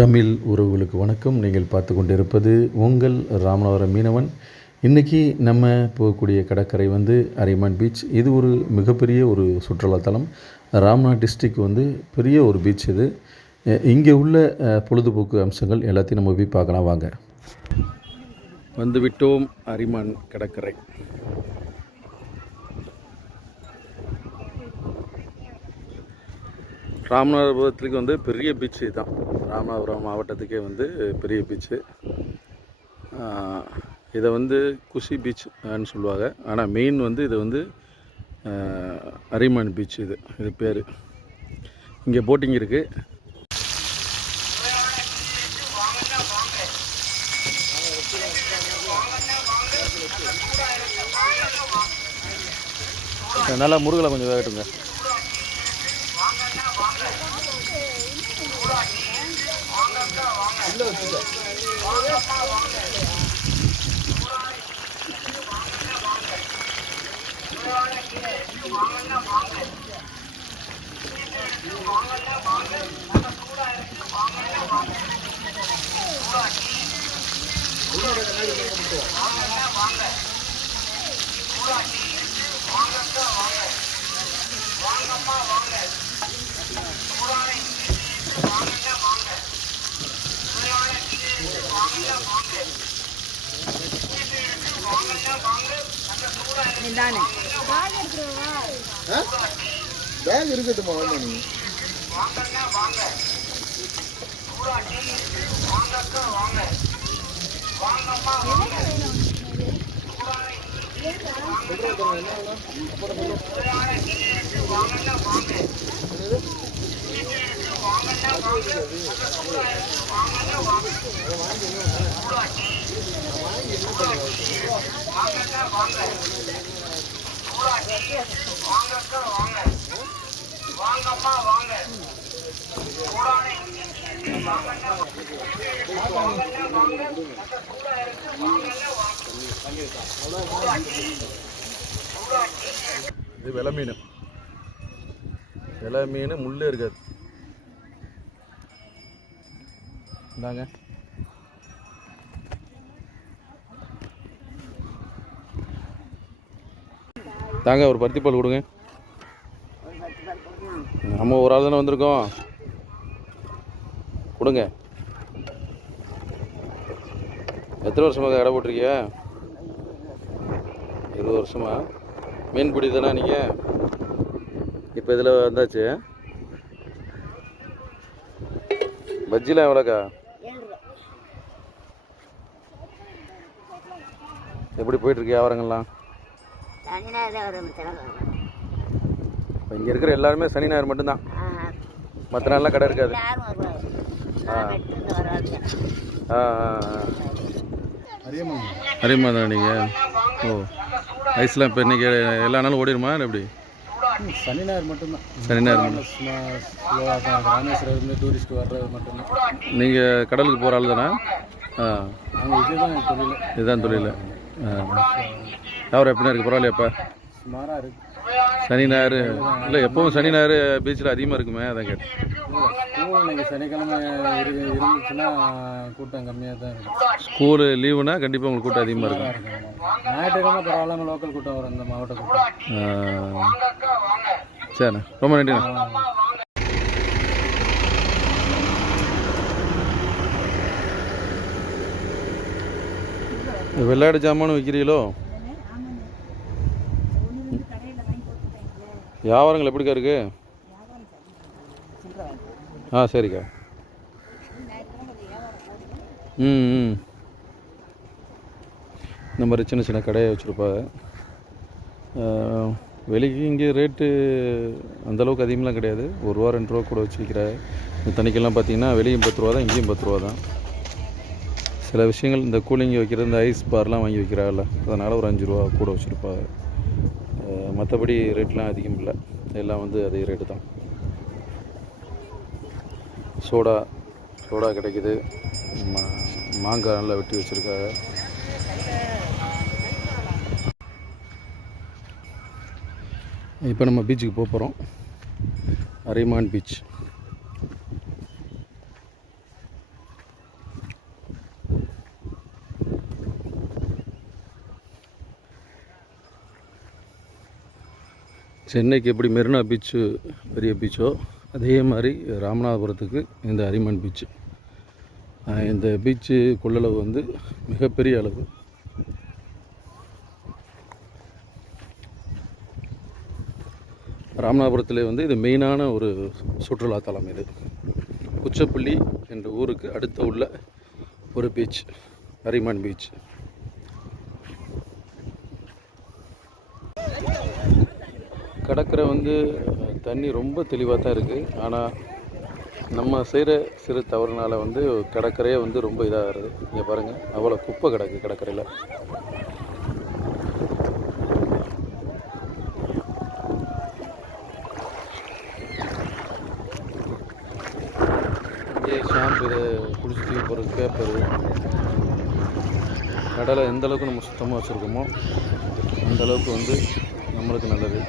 தமிழ் உறவுகளுக்கு வணக்கம். நீங்கள் பார்த்து கொண்டிருப்பது உங்கள் ராமநாதபுரம் மீனவன். இன்றைக்கி நம்ம போகக்கூடிய கடற்கரை அரிமான் பீச். இது ஒரு மிகப்பெரிய ஒரு சுற்றுலாத்தலம். ராம்நாத் டிஸ்ட்ரிக் பெரிய ஒரு பீச் இது. இங்கே உள்ள பொழுதுபோக்கு அம்சங்கள் எல்லாத்தையும் நம்ம போய் பார்க்கலாம் வாங்க. விட்டோம் அரிமான் கடற்கரை. ராமநாதபுரத்துக்கு பெரிய பீச்சு தான். ராமநாதபுரம் மாவட்டத்துக்கே பெரிய பீச்சு. இதை குஷி பீச்னு சொல்லுவாங்க. ஆனால் மெயின் இது அரிமான் பீச். இது பேர். இங்கே போட்டிங் இருக்குது. நல்லா முருகலை கொஞ்சம் வேகட்டுங்க. பேக் இருக்கட்டுமா? இது வெலை மீன். வெலை மீன் முள்ளே இருக்காது. இந்தாங்க. தாங்க ஒரு பருத்திப்பால் கொடுங்க. நம்ம ஒரு ஆள் தானே வந்திருக்கோம், கொடுங்க. எத்தனை வருஷமாக கடை போட்டிருக்கிய? 20 வருஷமா? மீன் பிடி தானே நீங்கள்? இப்போ இதில் வந்தாச்சு. பஜ்ஜிலாம் எவ்வளோக்கா? எப்படி போயிட்டுருக்கு வியாபாரங்கள்லாம்? இப்போ இங்கே இருக்கிற எல்லாருமே சனி ஞாயிறு மட்டும்தான், மற்ற நாள்லாம் கடை இருக்காது. அரிமா தானே நீங்கள்? ஓ, ஐஸ்லாம் இப்போ இன்றைக்கி எல்லா நாளும் ஓடிடுமா எப்படி? சனி ஞாயிறு மட்டும்தான். சனி ஞாயிறு ராமேஸ்வரம் டூரிஸ்ட் வர்றது மட்டும்தான். நீங்கள் கடலுக்கு போகிற ஆள் தானே? இதுதான் தொழில். இதுதான் தொழில். வியாபாரம் எப்படின்னா இருக்குது? பரவாயில்லையாப்பா? சுமாராக இருக்குது. சனி ஞாயிறு இல்லை, எப்பவும் சனி ஞாயிறு பீச்சில் அதிகமாக இருக்குமே, அதான் கேட்டேன். இன்னைக்கு சனிக்கிழமை இருந்துச்சுன்னா கூட்டம் கம்மியாக தான் இருக்கும். ஸ்கூலு லீவுனா கண்டிப்பாக உங்களுக்கு கூட்டம் அதிகமாக இருக்கும். ஞாயிற்றுக்கிழமை பரவாயில்லாமல் லோக்கல் கூட்டம் வரும், இந்த மாவட்ட கூட்டம். சரிண்ணா, ரொம்ப நன்றிண்ணா. விளையாட்டு ஜாமானும் விற்கிறீங்களோ? வியாபாரங்கள் எப்படிக்கா இருக்கு? சரிக்கா. இந்த மாதிரி சின்ன சின்ன கடையை வச்சுருப்பாங்க. வெளிக்கு இங்கே ரேட்டு அந்தளவுக்கு அதிகமெலாம் கிடையாது. 1 ரூபா 2 ரூபா கூட வச்சு விற்கிறாங்க. இந்த தண்ணிக்கெல்லாம் பார்த்தீங்கன்னா வெளியும் 10 ரூபா தான், இங்கேயும் 10 ரூபா தான். சில விஷயங்கள் இந்த கூலிங் வைக்கிறது, இந்த ஐஸ் பார்லாம் வாங்கி வைக்கிறாங்கல்ல, அதனால் ஒரு 5 ரூபா கூட வச்சுருப்பாங்க. மற்றபடி ரேட்லாம் அதிகம் இல்லை, எல்லாம் அதே ரேட்டு தான். சோடா கிடைக்குது. மாங்காய் நல்லா வெட்டி வச்சுருக்காங்க. இப்போ நம்ம பீச்சுக்கு போக போகிறோம். அரிமான் பீச். சென்னைக்கு எப்படி மெரினா பீச்சு பெரிய பீச்சோ அதே மாதிரி ராமநாதபுரத்துக்கு இந்த அரிமன் பீச்சு. இந்த பீச்சு கொள்ளளவு வந்து மிகப்பெரிய அளவு. ராமநாதபுரத்தில் வந்து இது மெயினான ஒரு சுற்றுலாத்தலம். இது குச்சப்பள்ளி என்ற ஊருக்கு அடுத்த உள்ள ஒரு பீச், அரிமன் பீச். கடற்கரை வந்து தண்ணி ரொம்ப தெளிவாக தான் இருக்குது. ஆனால் நம்ம செய்கிற சிறு தவறுனால வந்து கடற்கரையே வந்து ரொம்ப இதாகிறது. இங்கே பாருங்கள், அவ்வளோ குப்பை கிடக்கு கடற்கரையில். இங்கே ஷாம்பு இதை குளிச்சுட்டு போகிற பேப்பரு, கடலை எந்த அளவுக்கு நம்ம சுத்தமாக வச்சுருக்கோமோ அந்தளவுக்கு வந்து நம்மளுக்கு நல்லது.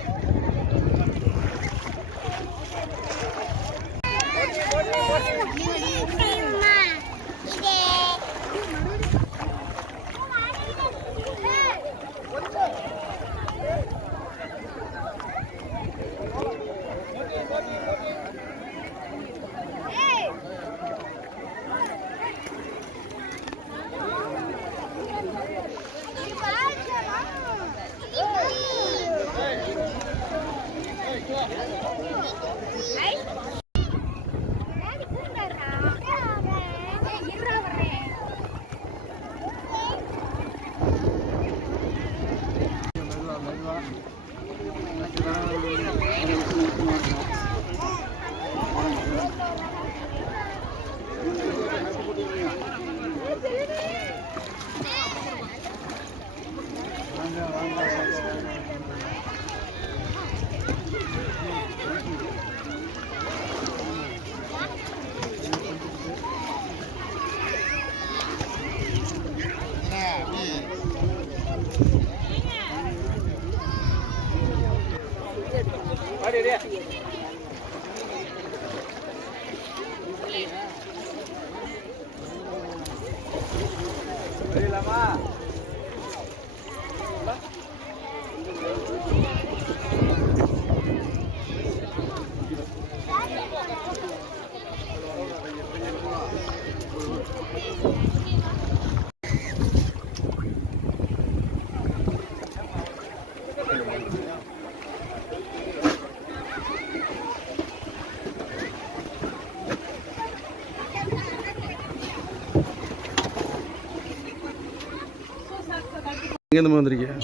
எங்கேருந்து வந்திருக்கீங்க?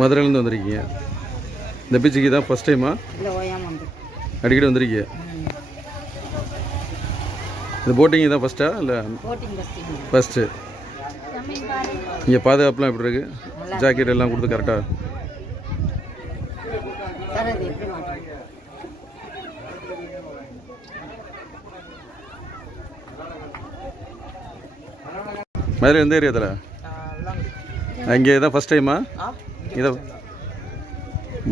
மதுரையிலேருந்து வந்திருக்கீங்க. இந்த பீச்சுக்கு தான் ஃபஸ்ட் டைமா? அடிக்கடி வந்திருக்கீங்க? இந்த போட்டிங் தான் ஃபஸ்ட்டா இல்லை? ஃபஸ்ட்டு. இங்கே பாதுகாப்புலாம் எப்படி இருக்குது? ஜாக்கெட் எல்லாம் கொடுத்து கரெக்டாக? மதுரை எந்த ஏரியாத்தில்? இங்கே தான் ஃபஸ்ட் டைமா? இதை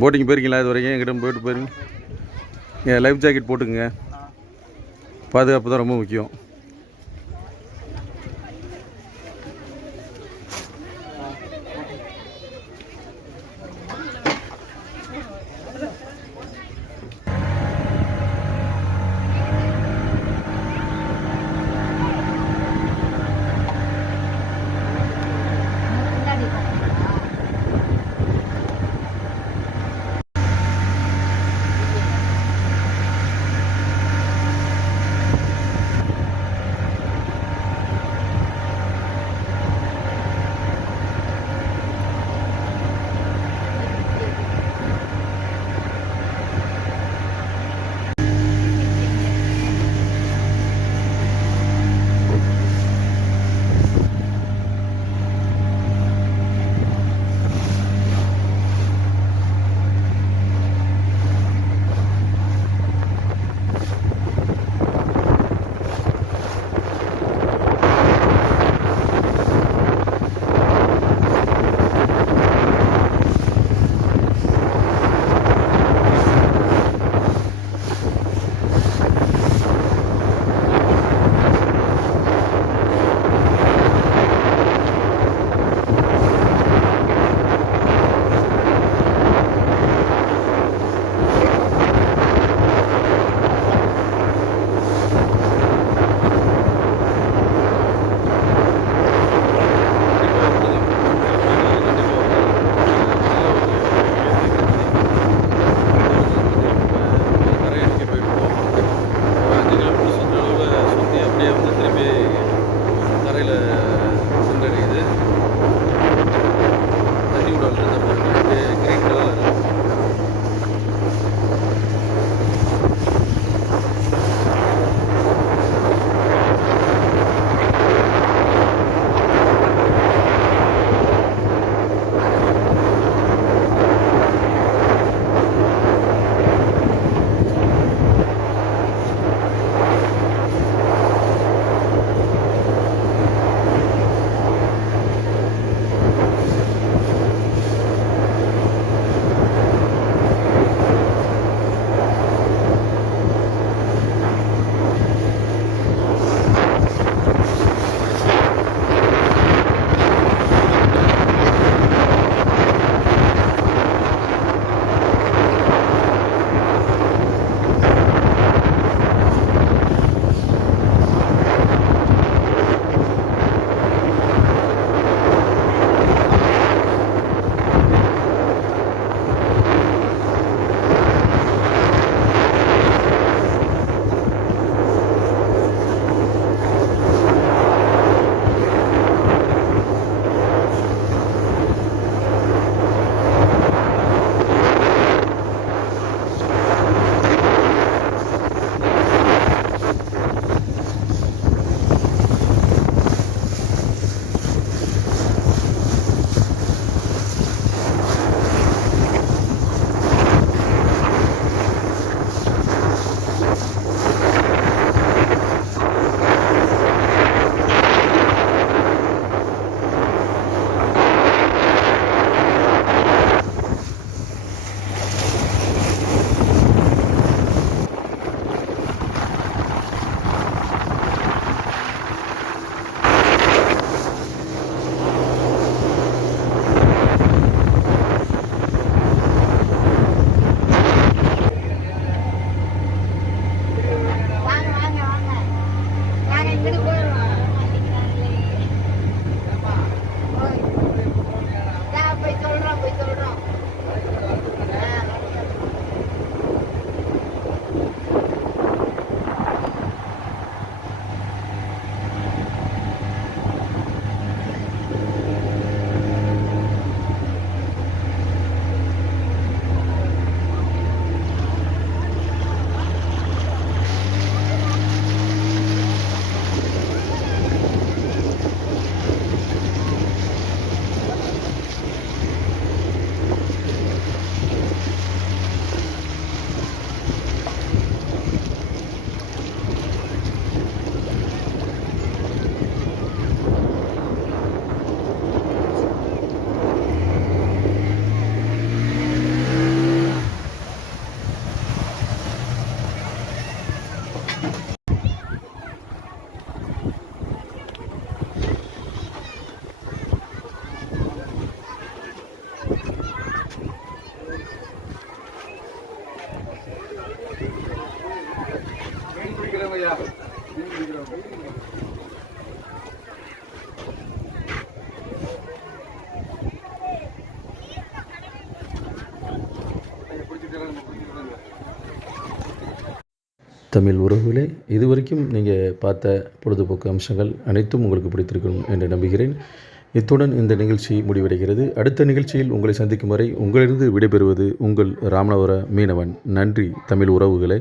போட்டிங் போயிருக்கீங்களா இது வரைக்கும்? எங்கிட்ட போயிட்டு போயிருங்க. இங்கே லைஃப் ஜாக்கெட் போட்டுக்குங்க, பாதுகாப்பு தான் ரொம்ப முக்கியம். தமிழ் உறவுகளே, இதுவரைக்கும் நீங்கள் பார்த்த பொழுதுபோக்கு அம்சங்கள் அனைத்தும் உங்களுக்கு பிடித்திருக்கும் என்று நம்புகிறேன். இத்துடன் இந்த நிகழ்ச்சி முடிவடைகிறது. அடுத்த நிகழ்ச்சியில் உங்களை சந்திக்கும் வரை உங்களிலிருந்து விடைபெறுவது உங்கள் ராமநாதபுர மீனவன். நன்றி தமிழ் உறவுகளே.